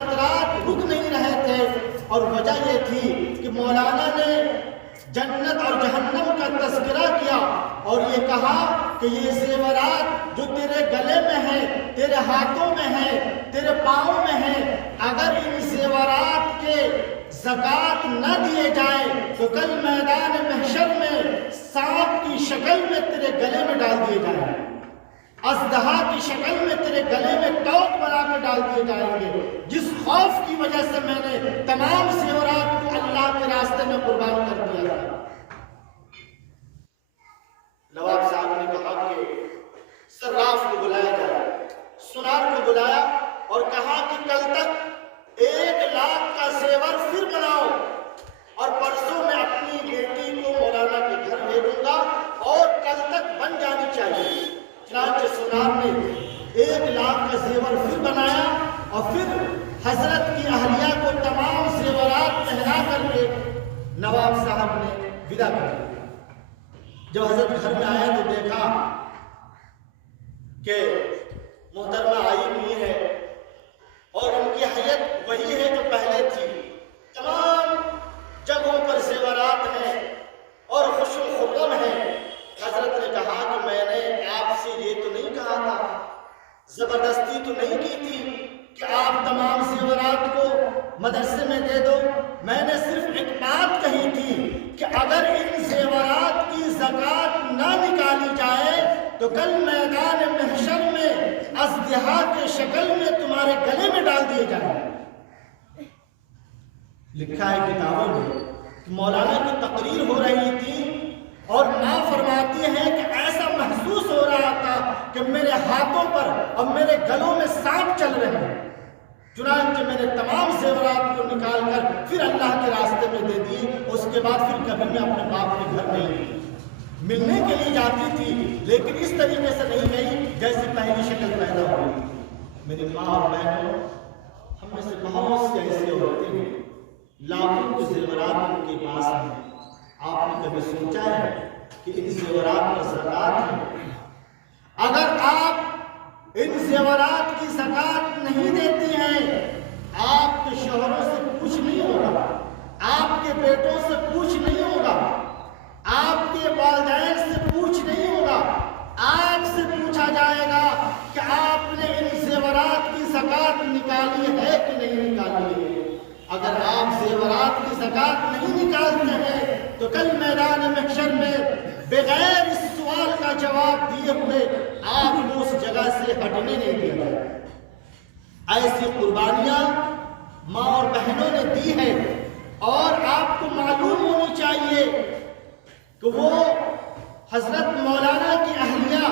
رات رک نہیں رہے تھے، اور وجہ یہ تھی کہ مولانا نے جنت اور جہنم کا تذکرہ کیا اور یہ کہا کہ یہ زیورات جو تیرے گلے میں ہیں، تیرے ہاتھوں میں ہیں، تیرے پاؤں میں ہیں، اگر ان زیورات کے زکوٰۃ نہ دیے جائیں تو کل میدان محشر میں سانپ کی شکل میں تیرے گلے میں ڈال دیے جائیں گے، اژدہا کی شکل میں تیرے گلے میں ٹوک بنا کے ڈال دیے جائیں گے۔ جس خوف کی وجہ سے میں نے تمام زیورات کو اللہ کے راستے میں قربان کر دیا تھا۔ نواب صاحب نے کہا کہ صراف کو بلایا جائے، سنار کو بلایا اور کہا کہ کل تک 1,00,000 کا زیور پھر بناؤ اور پرسوں میں اپنی بیٹی کو مولانا کے گھر بھیجوں گا اور کل تک بن جانی چاہیے۔ چنانچہ سنار نے 1,00,000 کا زیور پھر بنایا اور پھر حضرت کی اہلیہ کو تمام زیورات پہنا کر کے نواب صاحب نے ودا کر دیا۔ جب حضرت گھر میں آیا تو دیکھا کہ محترمہ آئی ہوئی ہے اور ان کی حیت وہی ہے جو پہلے تھی، تمام جگہوں پر زیورات ہیں اور خوش و خرم ہیں۔ حضرت نے کہا کہ میں نے آپ سے یہ تو نہیں کہا تھا، زبردستی تو نہیں کی تھی کہ آپ تمام زیورات کو مدرسے میں دے دو، میں نے صرف ایک بات کہی تھی کہ اگر ان زیورات کی زکوٰۃ نہ نکالی جائے تو کل میدان محشر میں اژدہا کے شکل میں تمہارے گلے میں ڈال دیے جائیں۔ لکھا ہے کتابوں میں کہ مولانا کی تقریر ہو رہی تھی اور ماں فرماتی ہیں کہ ایسا محسوس ہو رہا تھا کہ میرے ہاتھوں پر اور میرے گلوں میں سانپ چل رہے ہیں۔ چنانچہ میں نے تمام زیورات کو نکال کر پھر اللہ کے راستے میں دے دی۔ اس کے بعد پھر کبھی میں اپنے باپ کے گھر نہیں گئی، ملنے کے لیے جاتی تھی لیکن اس طریقے سے نہیں گئی جیسے پہلی شکل پیدا ہوئی۔ میری ماں اور بہنوں، ہم میں سے بہت سے ایسے ہوتے ہیں لاکھوں کے زیورات ان کے پاس ہیں، آپ نے کبھی سوچا ہے کہ ان زیورات کا زکوٰۃ ہے؟ اگر آپ ان زیورات کی زکوٰۃ نہیں دیتی ہیں، آپ کے شوہروں سے پوچھ نہیں ہوگا، آپ کے بیٹوں سے پوچھ نہیں ہوگا، آپ کے والدین سے پوچھ نہیں ہوگا، آپ سے پوچھا جائے گا کہ آپ نے ان زیورات کی زکوٰۃ نکالی ہے کہ نہیں نکالی ہے۔ اگر آپ زیورات کی زکوٰۃ نہیں نکالتے ہیں تو کل میدان محشر میں بغیر اس سوال کا جواب دیے ہوئے آپ کو اس جگہ سے ہٹنے نہیں دیا جائے۔ ایسی قربانیاں ماں اور بہنوں نے دی ہیں اور آپ کو معلوم ہونی چاہیے کہ وہ حضرت مولانا کی اہلیہ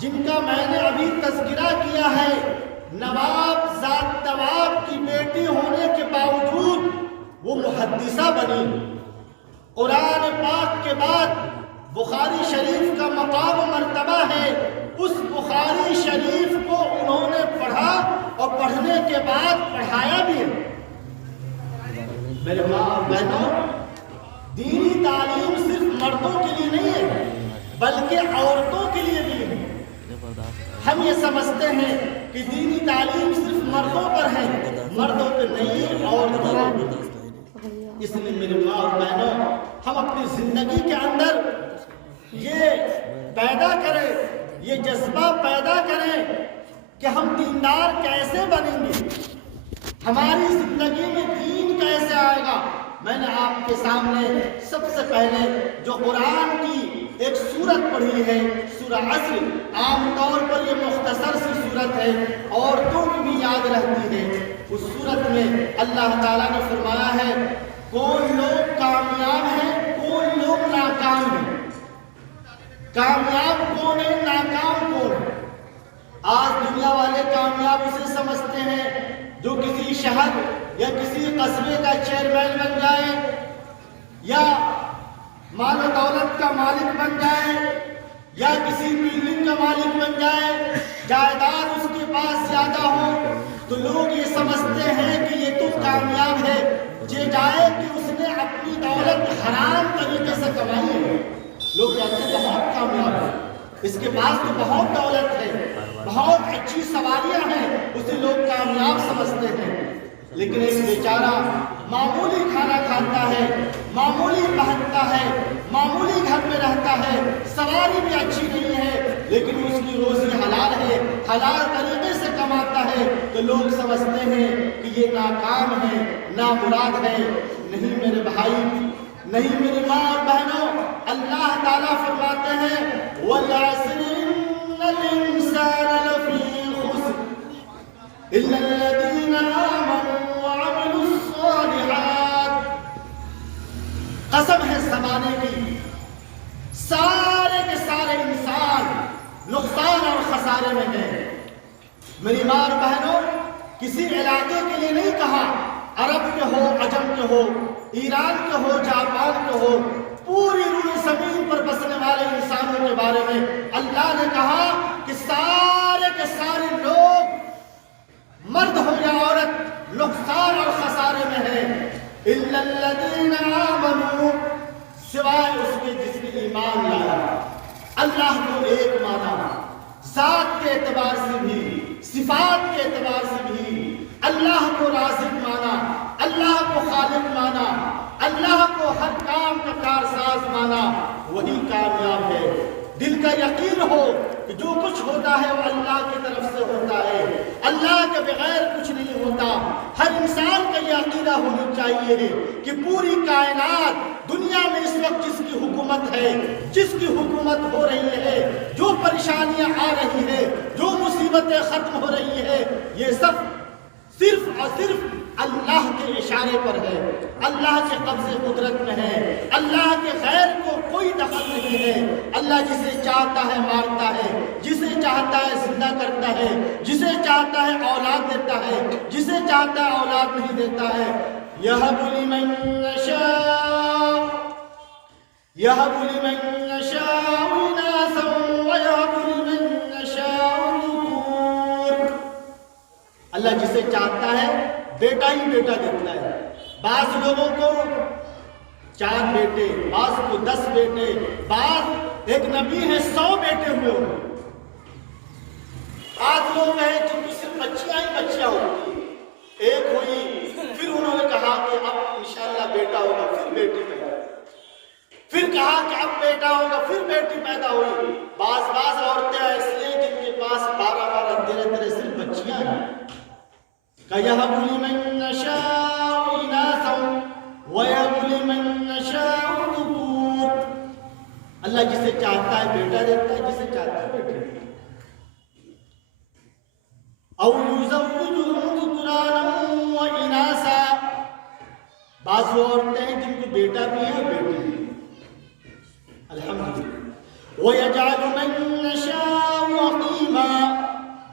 جن کا میں نے ابھی تذکرہ کیا ہے، نواب ذات نواب کی بیٹی ہونے کے باوجود وہ محدثہ بنی۔ قرآن پاک کے بعد بخاری شریف کا مقام و مرتبہ ہے، اس بخاری شریف کو انہوں نے پڑھا اور پڑھنے کے بعد پڑھایا بھی ہے۔ میرے ماں اور بہنوں، دینی تعلیم صرف مردوں کے لیے نہیں ہے بلکہ عورتوں کے لیے بھی ہے۔ ہم یہ سمجھتے ہیں کہ دینی تعلیم صرف مردوں پر ہے، مردوں پہ نہیں، عورتوں پر۔ اس لیے میرے ماں اور بہنوں، ہم اپنی زندگی کے اندر یہ پیدا کریں، یہ جذبہ پیدا کریں کہ ہم دیندار کیسے بنیں گے، ہماری زندگی میں دین کیسے آئے گا۔ میں نے آپ کے سامنے سب سے پہلے جو قرآن کی ایک سورت پڑھی ہے، سورہ عصر، عام طور پر یہ مختصر سی سورت ہے، عورتوں کی بھی یاد رہتی ہے۔ اس سورت میں اللہ تعالیٰ نے فرمایا ہے کون لوگ کامیاب ہیں، کون لوگ ناکام ہیں۔ کامیاب کون ہے، ناکام کون ہے؟ آج دنیا والے کامیاب اسے سمجھتے ہیں جو کسی شہر یا کسی قصبے کا چیئرمین بن جائے یا مال و دولت کا مالک بن جائے یا کسی بلڈنگ کا مالک بن جائے، جائیداد اس کے پاس زیادہ ہو تو لوگ یہ سمجھتے ہیں کہ یہ تو کامیاب ہے، یہ جائے کہ اس نے اپنی دولت حرام طریقے سے کمائی ہے۔ لوگ کہتے ہیں بہت کامیاب ہے، اس کے پاس تو بہت دولت ہے، بہت اچھی سواریاں ہیں، اسے لوگ کامیاب سمجھتے ہیں۔ لیکن ایک بیچارہ معمولی کھانا کھاتا ہے، معمولی پہنتا ہے، معمولی گھر میں رہتا ہے، سواری بھی اچھی نہیں ہے، لیکن اس کی روزی حلال ہے، حلال طریقے سے کماتا ہے، تو لوگ سمجھتے ہیں کہ یہ ناکام ہے، نامراد ہے۔ نہیں میرے بھائی، نہیں میری ماں اور بہنوں، اللہ تعالیٰ فرماتے ہیں وَالْعَصْرِ إِنَّ الْإِنسَانَ لَفِي خُسْرٍ إِلَّا الَّذِينَ آمَنُوا وَعَمِلُوا الصَّالِحَاتِ۔ قسم ہے زمانے کی، سارے کے سارے انسان نقصان اور خسارے میں ہیں۔ میری ماں اور بہنوں، کسی علاقے کے لیے نہیں کہا، عرب کے ہو، عجم کے ہو، ایران کے ہو، جاپان کے ہو، پوری روئے زمین پر بسنے والے انسانوں کے بارے میں اللہ نے کہا کہ سارے کے سارے لوگ، مرد ہو یا عورت، نقصان اور خسارے میں ہیں۔ إِلَّا الَّذِينَ آمَنُوا، سوائے اس کے جس نے ایمان لایا، اللہ کو ایک مانا، ذات کے اعتبار سے بھی، صفات کے اعتبار سے بھی، اللہ کو رازق مانا، اللہ کو خالق مانا، اللہ کو ہر کام کا کارساز مانا، وہی کامیاب ہے۔ دل کا یقین ہو کہ جو کچھ ہوتا ہے وہ اللہ کی طرف سے ہوتا ہے، اللہ کے بغیر کچھ نہیں ہوتا۔ ہر انسان کا یہ عقیدہ ہونی چاہیے کہ پوری کائنات، دنیا میں اس وقت جس کی حکومت ہے، جس کی حکومت ہو رہی ہے، جو پریشانیاں آ رہی ہے، جو مصیبتیں ختم ہو رہی ہے، یہ سب صرف اور صرف اللہ کے اشارے پر ہے، اللہ کے قبضے قدرت میں ہے، اللہ کے غیر کو کوئی دخل نہیں ہے۔ اللہ جسے چاہتا ہے مارتا ہے، جسے چاہتا ہے زندہ کرتا ہے، جسے چاہتا ہے اولاد دیتا ہے، جسے چاہتا ہے اولاد نہیں دیتا ہے۔ یَهَبُ لِمَن یَشَاءُ إِنَاثًا وَيَهَبُ لِمَن یَشَاءُ الذُّكُورَ۔ اللہ جسے چاہتا ہے بیٹا ہی بیٹا دیتا ہے۔ بعض لوگوں کو 4 بیٹے، بعض کو 10 بیٹے، بعض ایک نبی ہے 100 بیٹے ہوئے ہوں۔ بعض لوگ ہیں جن کو صرف بچیاں ہی بچیاں ہوتی ہیں، ایک ہوئی، پھر انہوں نے کہا کہ اب انشاءاللہ بیٹا ہوگا، پھر بیٹی پیدا ہوئی، پھر کہا کہ اب بیٹا ہوگا، پھر بیٹی پیدا ہوئی۔ بعض عورتیں ایسی ہیں جن کے پاس 12 13 صرف بچیاں ہیں۔ يَهَبُ لِمَن يَشَاءُ إِنَاثًا وَيَهَبُ لِمَن يَشَاءُ الذُّكُورَ۔ اللہ جسے چاہتا ہے بیٹا دیتا ہے، جسے چاہتا ہے بیٹا دیتا ہے۔ أَوْ يُزَوِّجُهُمْ ذُكْرَانًا وَإِنَاثًا، بعض وہ عورتیں ہیں جن کو بیٹا بھی ہے اور بیٹی بھی ہے، الحمدللہ۔ وَيَجْعَلُ مَن يَشَاءُ عَقِيمًا،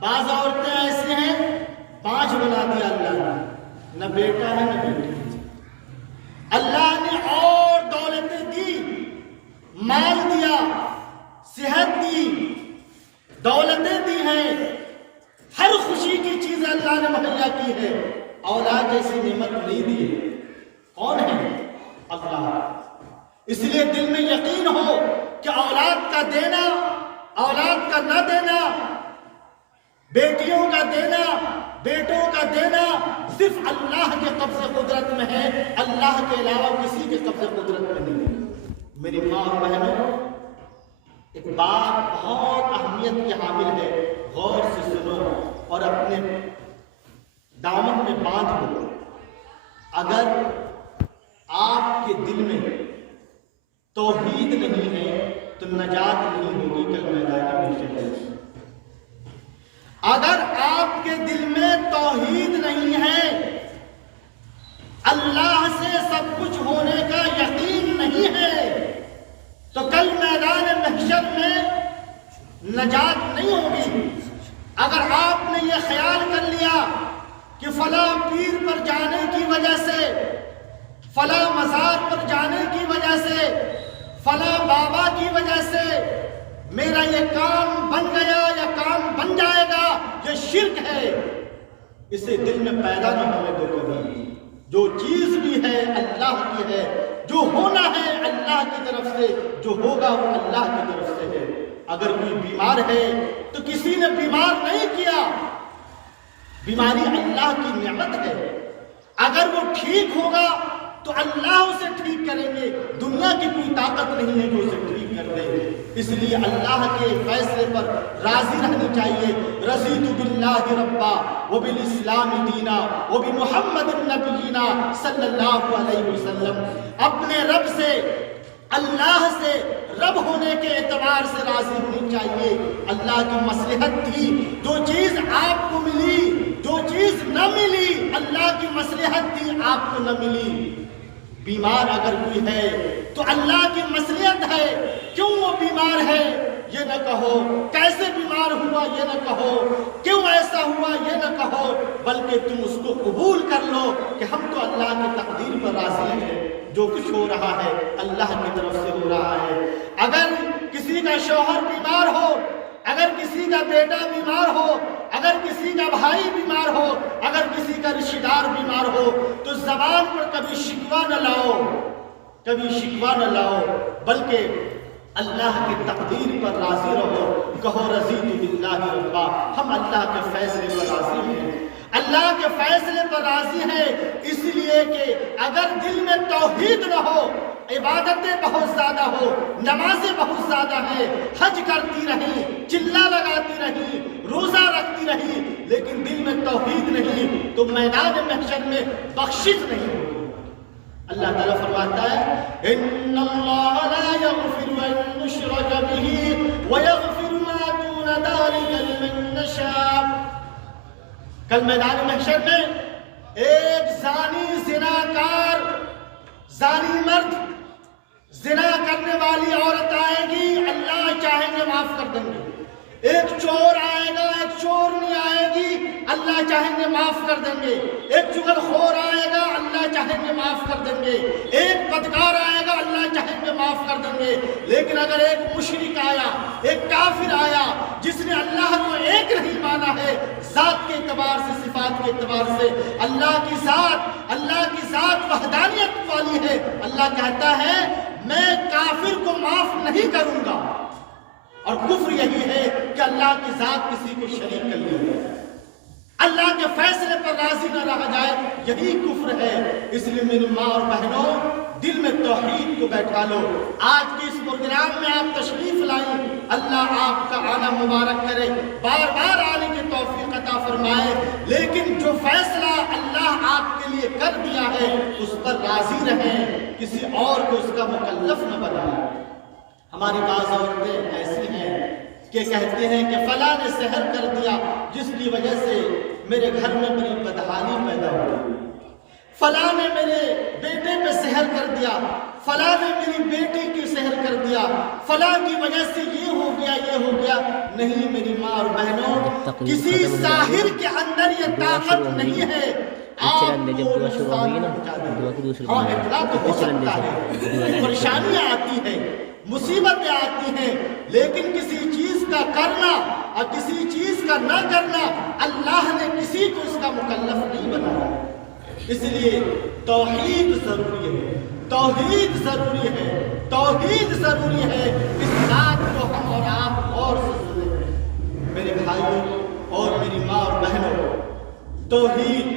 بعض عورتیں ایسے ہیں 5 بنا دیا اللہ نے، نہ بیٹا ہے نہ بیٹی ہے۔ اللہ نے اور دولتیں دی، مال دیا، صحت دی، دولتیں دی ہیں، ہر خوشی کی چیزیں اللہ نے مہیا کی ہے، اولاد جیسی نعمت نہیں دی ہے۔ کون ہے؟ اللہ۔ اس لیے دل میں یقین ہو کہ اولاد کا دینا، اولاد کا نہ دینا، بیٹیوں کا دینا، بیٹوں کا دینا صرف اللہ کے قبض قدرت میں ہے، اللہ کے علاوہ کسی کے قبض قدرت میں نہیں ہے۔ میری ماں اور بہنوں، ایک بات بہت اہمیت کی حامل ہے، غور سے سنو اور اپنے دامن میں باندھ لو۔ اگر آپ کے دل میں توحید نہیں ہے تو نجات نہیں ہوگی کل میدان محشر۔ اگر آپ کے دل میں توحید نہیں ہے، اللہ سے سب کچھ ہونے کا یقین نہیں ہے، تو کل میدان محشر میں نجات نہیں ہوگی۔ اگر آپ نے یہ خیال کر لیا کہ فلاں پیر پر جانے کی وجہ سے، فلاں مزار پر جانے کی وجہ سے، فلاں بابا کی وجہ سے میرا یہ کام بن گیا یا کام بن جائے گا، یہ شرک ہے، اسے دل میں پیدا نہ ہونے دو کبھی۔ جو چیز بھی ہے اللہ کی ہے، جو ہونا ہے اللہ کی طرف سے، جو ہوگا وہ اللہ کی طرف سے ہے۔ اگر کوئی بیمار ہے تو کسی نے بیمار نہیں کیا، بیماری اللہ کی نعمت ہے۔ اگر وہ ٹھیک ہوگا تو اللہ اسے ٹھیک کریں گے، دنیا کی کوئی طاقت نہیں ہے جو اسے ٹھیک کر دے۔ اس لیے اللہ کے فیصلے پر راضی رہنی چاہیے۔ رضیت باللہ ربا وبالاسلام دینا وبمحمد نبینا صلی اللہ علیہ وسلم۔ اپنے رب سے، اللہ سے، رب ہونے کے اعتبار سے راضی ہونی چاہیے۔ اللہ کی مصلحت تھی، جو چیز آپ کو ملی، جو چیز نہ ملی، اللہ کی مصلحت تھی، آپ کو نہ ملی۔ بیمار اگر کوئی ہے تو اللہ کی مصلحت ہے، کیوں وہ بیمار ہے یہ نہ کہو، کیسے بیمار ہوا یہ نہ کہو، کیوں ایسا ہوا یہ نہ کہو، بلکہ تم اس کو قبول کر لو کہ ہم تو اللہ کی تقدیر پر راضی ہیں، جو کچھ ہو رہا ہے اللہ کی طرف سے ہو رہا ہے۔ اگر کسی کا شوہر بیمار ہو، اگر کسی کا بیٹا بیمار ہو، اگر کسی کا بھائی بیمار ہو، اگر کسی کا رشتہ دار بیمار ہو، تو زبان پر کبھی شکوہ نہ لاؤ، کبھی شکوہ نہ لاؤ، بلکہ اللہ کی تقدیر پر راضی رہو۔ کہو رضیت باللہ ربا، ہم اللہ کے فیصلے پر راضی ہیں، اللہ کے فیصلے پر راضی ہیں، اس لیے کہ اگر دل میں توحید نہ ہو، عبادتیں بہت زیادہ ہو، نمازیں بہت زیادہ ہیں، حج کرتی رہی، چلہ لگاتی رہی، روزہ رکھتی رہی، لیکن دل میں توحید نہیں تو میدان محشر میں بخشش نہیں ہوگی۔ اللہ تعالیٰ فرماتا ہے ان اللہ لا یغفر ان یشرک بہ ویغفر ما دون ذلک لمن یشاء۔ کل میدان محشر میں ایک زانی، زناکار، زانی مرد، زنا کرنے والی عورت آئے گی، اللہ چاہیں گے معاف کر دیں گے۔ ایک چور آئے گا، ایک چورنی آئے گی، اللہ چاہیں گے معاف کر دیں گے۔ ایک چغل خور آئے گا، اللہ چاہیں گے معاف کر دیں گے۔ ایک بدکار آئے گا، اللہ چاہیں گے معاف کر دیں گے۔ لیکن اگر ایک مشرک آیا، ایک کافر آیا، جس نے اللہ کو ایک نہیں مانا ہے، ذات کے اعتبار سے، صفات کے اعتبار سے، اللہ کی ذات وحدانیت والی ہے، اللہ کہتا ہے میں کافر کو معاف نہیں کروں گا۔ اور کفر یہی ہے کہ اللہ کی ذات کسی کو شریک کر لی ہے، اللہ کے فیصلے پر راضی نہ رہا جائے، یہی کفر ہے۔ اس لیے میری ماں اور بہنوں، دل میں توحید کو بیٹھا لو۔ آج کے اس پروگرام میں آپ تشریف لائیں، اللہ آپ کا آنا مبارک کرے، بار بار آنے کی توفیق عطا فرمائے، لیکن جو فیصلہ اللہ آپ کے لیے کر دیا ہے اس پر راضی رہیں، کسی اور کو اس کا مکلف نہ بنائیں۔ ہماری بعض عورتیں ایسی ہیں کہ کہتے ہیں کہ فلاں نے سحر کر دیا جس کی وجہ سے میرے گھر میں بڑی بدحالی پیدا ہوئی، فلاں نے میرے بیٹے پہ سحر کر دیا، فلاں نے میری بیٹی کی سحر کر دیا، فلاں کی وجہ سے یہ ہو گیا، یہ ہو گیا۔ نہیں میری ماں اور بہنوں، کسی ساحر کے اندر یہ طاقت نہیں ہے۔ ہاں اتنا تو ہو سکتا ہے، پریشانیاں آتی ہیں، مصیبتیں آتی ہیں، لیکن کسی چیز کا کرنا اور کسی چیز کا نہ کرنا اللہ نے کسی کو اس کا مکلف نہیں بنایا۔ اس لیے توحید ضروری ہے، توحید ضروری ہے، توحید ضروری ہے۔ اس بات کو ہم اور آپ غور سے سنیں میرے بھائیوں اور میری ماں اور بہنوں۔ توحید،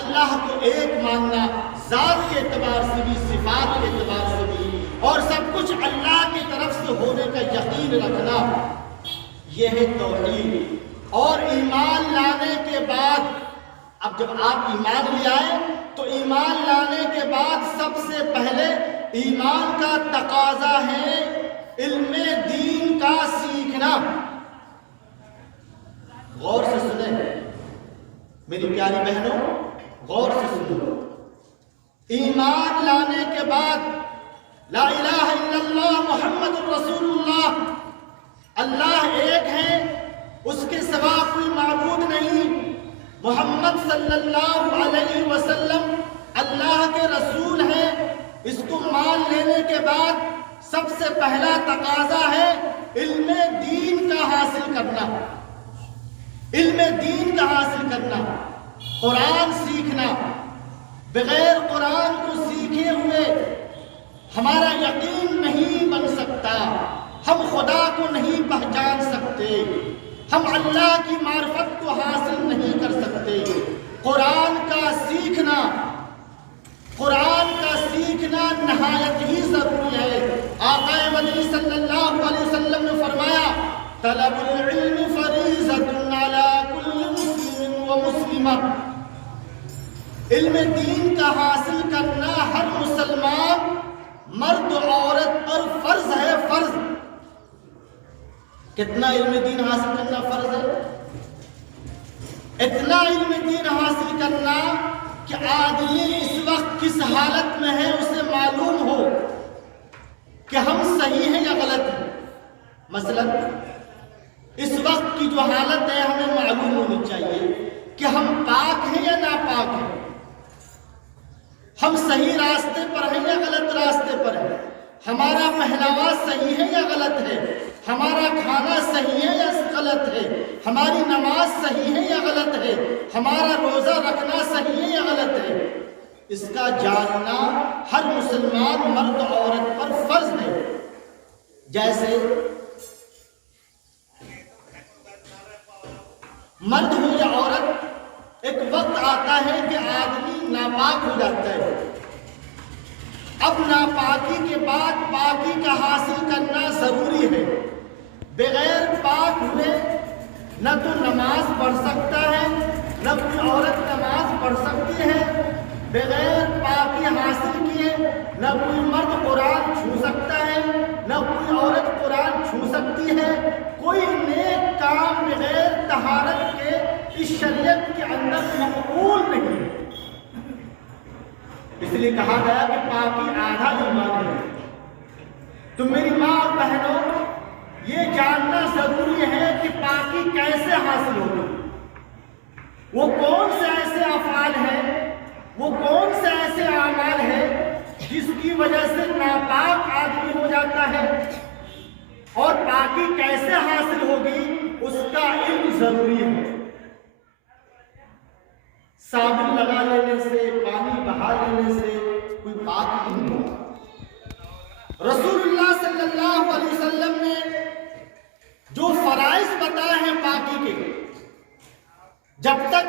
اللہ کو ایک ماننا، ذات کے اعتبار سے بھی، صفات کے اعتبار سے بھی، اور سب کچھ اللہ کی طرف سے ہونے کا یقین رکھنا، یہ ہے توحید۔ اور ایمان لانے کے بعد، اب جب آپ ایمان لے آئے تو ایمان لانے کے بعد سب سے پہلے ایمان کا تقاضا ہے علم دین کا سیکھنا۔ غور سے سنیں میری پیاری بہنوں، غور سے سنو۔ ایمان لانے کے بعد لا الہ الا اللہ محمد الرسول اللہ، اللہ ایک ہے، اس کے سوا کوئی معبود نہیں، محمد صلی اللہ علیہ وسلم اللہ کے رسول ہیں، اس کو مان لینے کے بعد سب سے پہلا تقاضا ہے علم دین کا حاصل کرنا، علم دین کا حاصل کرنا، قرآن سیکھنا۔ بغیر قرآن کو سیکھے ہوئے ہمارا یقین نہیں بن سکتا، ہم خدا کو نہیں پہچان سکتے، ہم اللہ کی معرفت کو حاصل نہیں کر سکتے۔ قرآن کا سیکھنا، طلب العلم فریضۃ علی کل مسلم و مسلمہ، علم دین کا حاصل کرنا ہر مسلمان مرد و عورت پر فرض ہے، فرض۔ کتنا علم دین حاصل کرنا فرض ہے؟ اتنا علم دین حاصل کرنا کہ آدمی اس وقت کس حالت میں ہے اسے معلوم ہو کہ ہم صحیح ہیں یا غلط ہیں۔ مثلا اس وقت کی جو حالت ہے ہمیں معلوم ہونی چاہیے کہ ہم پاک ہیں یا ناپاک ہیں، ہم صحیح راستے پر ہیں یا غلط راستے پر ہیں، ہمارا پہناوا صحیح ہے یا غلط ہے، ہمارا کھانا صحیح ہے یا غلط ہے، ہماری نماز صحیح ہے یا غلط ہے، ہمارا روزہ رکھنا صحیح ہے یا غلط ہے۔ اس کا جاننا ہر مسلمان مرد و عورت پر فرض ہے۔ جیسے مرد ہو یا عورت، ایک وقت آتا ہے کہ آدمی ناپاک ہو جاتا ہے، اب ناپاکی کے بعد پاکی کا حاصل کرنا ضروری ہے۔ بغیر پاک ہوئے نہ تو نماز پڑھ سکتا ہے، نہ کوئی عورت نماز پڑھ سکتی ہے، بغیر پاکی حاصل کیے نہ کوئی مرد قرآن چھو سکتا ہے، نہ کوئی عورت قرآن چھو سکتی ہے۔ کوئی نیک کام بغیر طہارت کے اس شریعت کے اندر مقبول نہیں۔ اس لیے کہا گیا کہ پاکی آدھا ایمان ہے۔ تو میری ماں اور بہنوں، یہ جاننا ضروری ہے کہ پاکی کیسے حاصل ہوگی، وہ کون سے ایسے افعال ہیں، وہ کون سے ایسے اعمال ہیں جس کی وجہ سے ناپاک آدمی ہو جاتا ہے، اور پاکی کیسے حاصل ہوگی اس کا علم ضروری ہے۔ صابن لگا لینے سے، پانی بہا لینے سے کوئی پاک نہیں ہوگا۔ رسول اللہ صلی اللہ علیہ وسلم نے جو فرائض بتائے ہیں پاکی کے، جب تک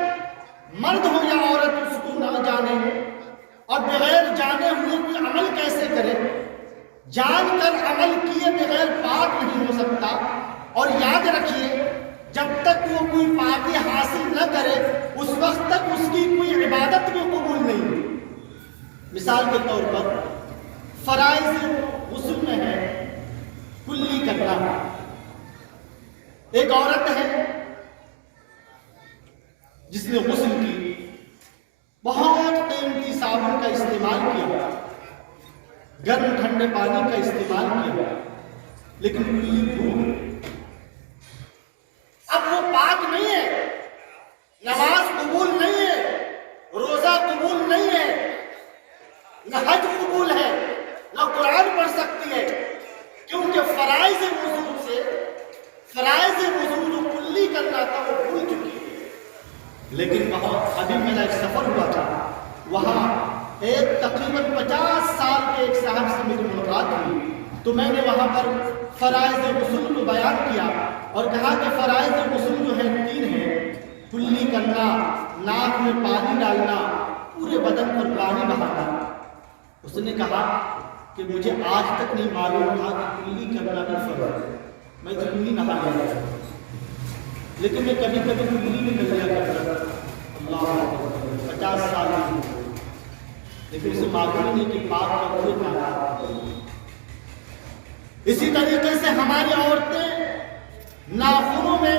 مرد ہو یا عورت اس کو نہ جانے اور بغیر جانے ہوئے کوئی عمل کیسے کرے، جان کر عمل کیے بغیر پاک نہیں ہو سکتا۔ اور یاد رکھیے، جب تک وہ کوئی پاکی حاصل نہ کرے اس وقت تک اس کی کوئی عبادت بھی قبول نہیں ہوئی۔ مثال کے طور پر فرائض غسل میں ہے کلی کرنا۔ ایک عورت ہے جس نے غسل کی، بہت قیمتی صابن کا استعمال کیا، گرم ٹھنڈے پانی کا استعمال کیا، لیکن کلی بھول، اب وہ پاک نہیں ہے، نماز قبول نہیں ہے، روزہ قبول نہیں ہے، نہ حج قبول ہے، نہ قرآن پڑھ سکتی ہے، کیونکہ فرائض وضو جو کلی کرنا تھا وہ بھول چکی ہے۔ لیکن بہت ابھی میرا ایک سفر ہوا تھا، وہاں ایک تقریباً 50 سال کے ایک صاحب سے میری ملاقات ہوئی، تو میں نے وہاں پر فرائض غسل کو بیان کیا اور کہا کہ فرائض غسل جو ہے 3 ہیں، کلی کرنا، ناک میں پانی ڈالنا، پورے بدن پر پانی بہانا۔ اس نے کہا کہ مجھے آج تک نہیں معلوم تھا کہ کلی کرنا بھی فرض ہے، میں تو کلی نہا لیا، لیکن میں کبھی کبھی کلی بھی کر لیا کرتا تھا، اللہ 50 سال کی، لیکن اسے معلوم نہیں کہ پاک کا کوئی کام۔ اسی طریقے سے ہماری عورتیں ناخنوں میں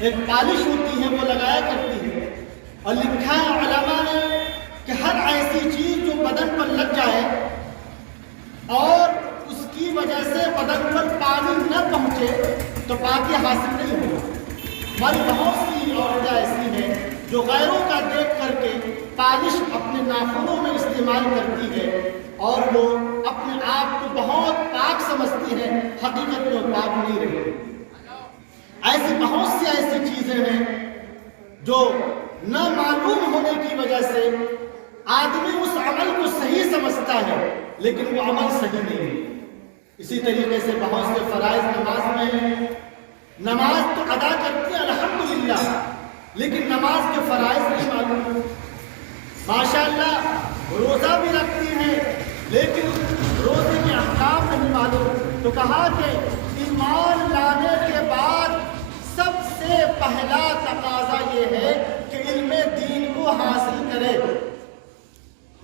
ایک پالش ہوتی ہے وہ لگایا کرتی ہے، اور لکھا ہے علماء نے کہ ہر ایسی چیز جو بدن پر لگ جائے اور اس کی وجہ سے بدن پر پانی نہ پہنچے تو پاکی حاصل نہیں ہوگی۔ ہماری بہت سی عورتیں ایسی ہیں جو غیروں کا دیکھ کر کے پالش اپنے ناخنوں میں استعمال کرتی ہے اور وہ اپنے آپ کو بہت پاک سمجھتی ہے، حقیقت میں وہ پاک نہیں رہی۔ ایسی بہت سی ایسی چیزیں ہیں جو نہ معلوم ہونے کی وجہ سے آدمی اس عمل کو صحیح سمجھتا ہے لیکن وہ عمل صحیح نہیں ہے۔ اسی طریقے سے بہت سے فرائض نماز میں ہیں، نماز تو ادا کرتے ہیں الحمدللہ، لیکن نماز کے فرائض نہیں معلوم۔ ماشاءاللہ روزہ بھی رکھتی ہیں لیکن روزے کے احکام نہیں معلوم، تو کہا کہ ایمان لانے کے بعد سب سے پہلا تقاضا یہ ہے کہ علم دین کو حاصل کرے۔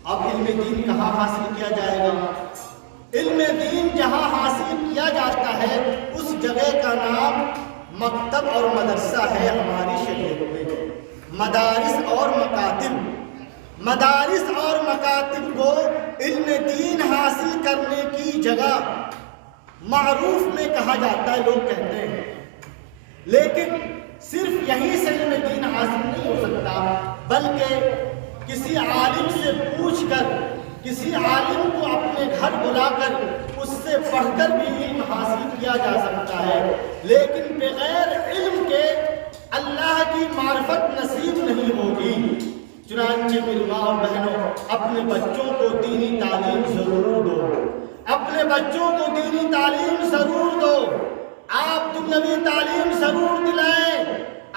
اب علم دین کہاں حاصل کیا جائے گا؟ علم دین جہاں حاصل کیا جاتا ہے اس جگہ کا نام مکتب اور مدرسہ ہے ہماری شریعت میں۔ مدارس اور مکاتب، مدارس اور مکاتب کو علم دین حاصل کرنے کی جگہ معروف میں کہا جاتا ہے، لوگ کہتے ہیں، لیکن صرف یہیں سے علم دین حاصل نہیں ہو سکتا، بلکہ کسی عالم سے پوچھ کر، کسی عالم کو اپنے گھر بلا کر اس سے پڑھ کر بھی علم حاصل کیا جا سکتا ہے، لیکن بغیر علم کے اللہ کی معرفت نصیب نہیں ہوگی۔ چنانچہ میری ماں اور بہنوں، اپنے بچوں کو دینی تعلیم ضرور دو، اپنے بچوں کو دینی تعلیم ضرور دو۔ آپ دنیاوی تعلیم ضرور دلائیں۔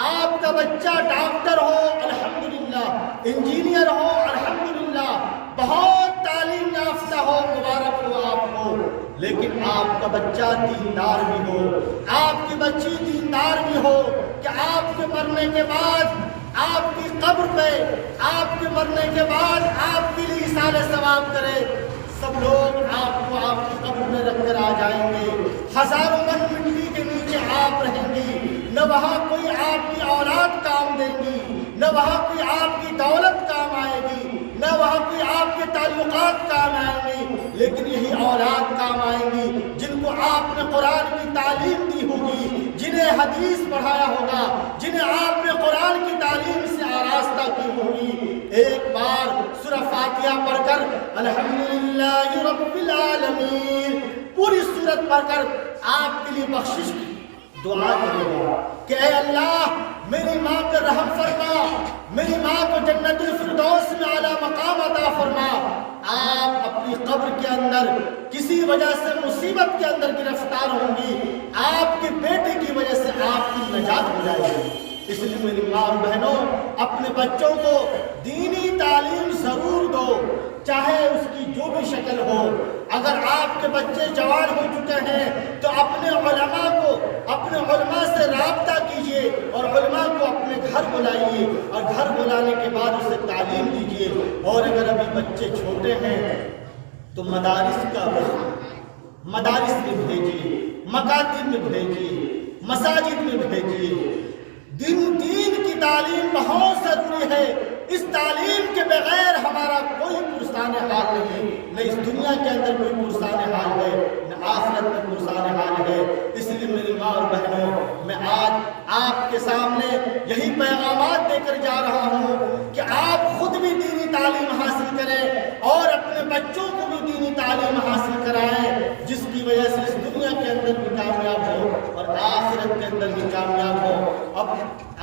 آپ کا بچہ ڈاکٹر ہو الحمدللہ، انجینئر ہو الحمدللہ، بہت تعلیم یافتہ ہو، مبارک ہو آپ کو، لیکن آپ کا بچہ دیندار بھی ہو، آپ کی بچی دیندار بھی ہو، کہ آپ کے مرنے کے بعد آپ کی قبر پہ، آپ کے مرنے کے بعد آپ کے لیے ایصال ثواب کرے۔ سب لوگ آپ کو آپ کی قبر میں رکھ کر آ جائیں گے، ہزاروں من مٹی کے نیچے آپ رہیں گی، نہ وہاں کوئی آپ کی اولاد کام دے گی، نہ وہاں کوئی آپ کی دولت کام آئے گی، نہ وہاں کوئی آپ کے تعلقات کام آئیں گی، لیکن یہی اولاد کام آئیں گی جن کو آپ نے قرآن کی تعلیم دی ہوگی، جنہیں حدیث پڑھایا ہوگا، جنہیں آپ نے قرآن کی تعلیم سے آراستہ کی ہوگی۔ ایک بار سورہ فاتحہ پڑھ کر الحمدللہ رب العالمین پوری سورت پڑھ کر آپ کے لیے بخشش دعا کرے گا کہ اے اللہ میری ماں پر رحم فرما، میری ماں کو جنت الفردوس میں اعلیٰ مقام عطا فرما۔ آپ اپنی قبر کے اندر کسی وجہ سے مصیبت کے اندر گرفتار ہوں گی، آپ کے بیٹے کی وجہ سے آپ کی نجات ہو جائے گی۔ اس لیے میری ماں اور بہنوں، اپنے بچوں کو دینی تعلیم ضرور دو، چاہے اس کی جو بھی شکل ہو۔ اگر آپ کے بچے جوان ہو چکے ہیں تو اپنے علماء کو، اپنے علماء سے رابطہ کیجئے اور علماء کو اپنے گھر بلائیے، اور گھر بلانے کے بعد اسے تعلیم دیجئے۔ اور اگر ابھی بچے چھوٹے ہیں تو مدارس کا رخ، مدارس میں بھیجیے، مکاتب میں بھیجیے، مساجد میں بھیجیے۔ دین کی تعلیم بہت ضروری ہے۔ اس تعلیم کے بغیر ہمارا کوئی پرسان حال نہیں، نہ اس دنیا کے اندر کوئی پرسان حال ہے، نہ آخرت میں پرسان حال ہے۔ اس لیے میری ماں اور بہنوں، میں آج آپ کے سامنے یہی پیغامات دے کر جا رہا ہوں کہ آپ خود بھی دینی تعلیم حاصل کریں اور اپنے بچوں کو بھی دینی تعلیم حاصل کرائیں، جس کی وجہ سے اس دنیا کے اندر بھی کامیاب ہو اور آخرت کے اندر بھی کامیاب ہو۔ اب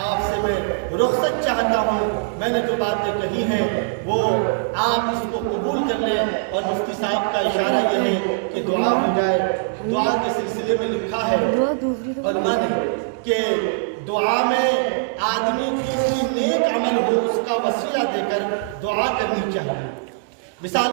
آپ سے میں رخصت چاہتا ہوں، میں نے جو باتیں کہی ہیں وہ آپ اس کو قبول کر لیں، اور مفتی صاحب کا اشارہ یہ ہے کہ دعا ہو جائے۔ دعا کے سلسلے میں لکھا ہے علماء نے کہ دعا میں آدمی کو کوئی نیک عمل ہو اس کا وسیلہ دے کر دعا کرنی چاہیے۔ مثال